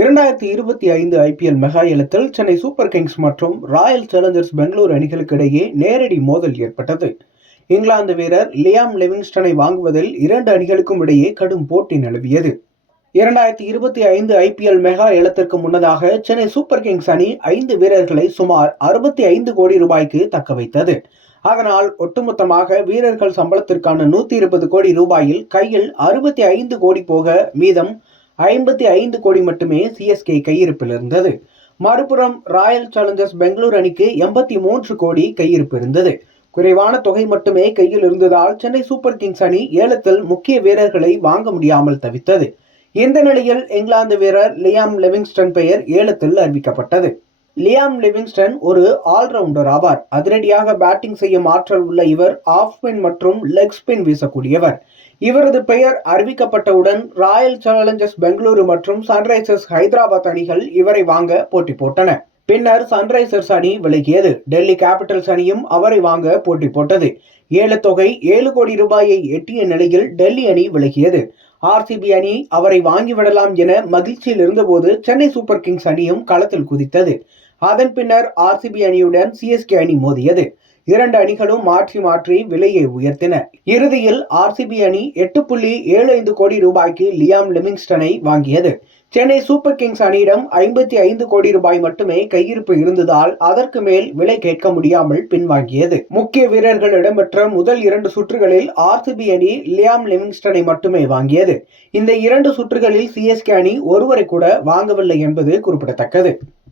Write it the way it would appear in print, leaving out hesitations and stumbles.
2025 IPL mega ஏலத்தில் Chennai super Kings மற்றும் Royal Challengers Bengaluru அணிகளுக்கு இடையே நேரடி மோதல் ஏற்பட்டது. இங்கிலாந்து வீரர் லியாம் லிவிங்ஸ்டனை வாங்குவதில் இரண்டு அணிகளுக்கும் இடையே கடும் போட்டி நிலவியது. 2025 ஐபிஎல் மெகா ஏலத்திற்கு முன்னதாக சென்னை சூப்பர் கிங்ஸ் அணி 5 வீரர்களை சுமார் 65 கோடி ரூபாய்க்கு தக்க வைத்தது. அதனால் ஒட்டுமொத்தமாக வீரர்கள் சம்பளத்திற்கான 120 கோடி ரூபாயில் கையில் 65 கோடி போக மீதம் 55 கோடி மட்டுமே சிஎஸ்கே கையிருப்பில் இருந்தது. மறுபுறம் ராயல் சேலஞ்சர்ஸ் பெங்களூரு அணிக்கு 83 கோடி கையிருப்பு இருந்தது. குறைவான தொகை மட்டுமே கையில் இருந்ததால் சென்னை சூப்பர் கிங்ஸ் அணி ஏலத்தில் முக்கிய வீரர்களை வாங்க முடியாமல் தவித்தது. இந்த நிலையில் இங்கிலாந்து வீரர் லியாம் லிவிங்ஸ்டன் பெயர் ஏலத்தில் அறிவிக்கப்பட்டது. லியாம் லிவிங்ஸ்டன் ஒரு ஆல்ரவுண்டர் ஆவார். அதிரடியாக பேட்டிங் செய்யும் ஆற்றல் உள்ள இவர் ஆஃப் ஸ்பின் மற்றும் லெக் ஸ்பின் வீசக்கூடியவர். இவரது பெயர் அறிவிக்கப்பட்டவுடன் ராயல் சேலஞ்சர்ஸ் பெங்களூரு மற்றும் சன்ரைசர்ஸ் ஹைதராபாத் அணிகள் இவரை வாங்க போட்டி போட்டன. பின்னர் சன்ரைசர்ஸ் அணி விலகியது. டெல்லி கேபிட்டல்ஸ் அணியும் அவரை வாங்க போட்டி போட்டது. ஏலத்தொகை 7 கோடி ரூபாயை எட்டிய நிலையில் டெல்லி அணி விலகியது. ஆர்சிபி அணி அவரை வாங்கிவிடலாம் என மகிழ்ச்சியில் இருந்தபோது சென்னை சூப்பர் கிங்ஸ் அணியும் களத்தில் குதித்தது. அதன் பின்னர் ஆர்சிபி அணியுடன் சிஎஸ்கே அணி மோதியது. இரண்டு அணிகளும் மாற்றி மாற்றி விலையை உயர்த்தின. இறுதியில் ஆர்சிபி அணி 8.75 கோடி ரூபாய்க்கு லியாம் லிவிங்ஸ்டனை வாங்கியது. சென்னை சூப்பர் கிங்ஸ் அணியிடம் 55 கோடி ரூபாய் மட்டுமே கையிருப்பு இருந்ததால் அதற்கு மேல் விலை கேட்க முடியாமல் பின்வாங்கியது. முக்கிய வீரர்கள் இடம்பெற்ற முதல் 2 சுற்றுகளில் ஆர்சிபி அணி லியாம் லிவிங்ஸ்டனை மட்டுமே வாங்கியது. இந்த 2 சுற்றுகளில் சிஎஸ்கே அணி ஒருவரை கூட வாங்கவில்லை என்பது குறிப்பிடத்தக்கது.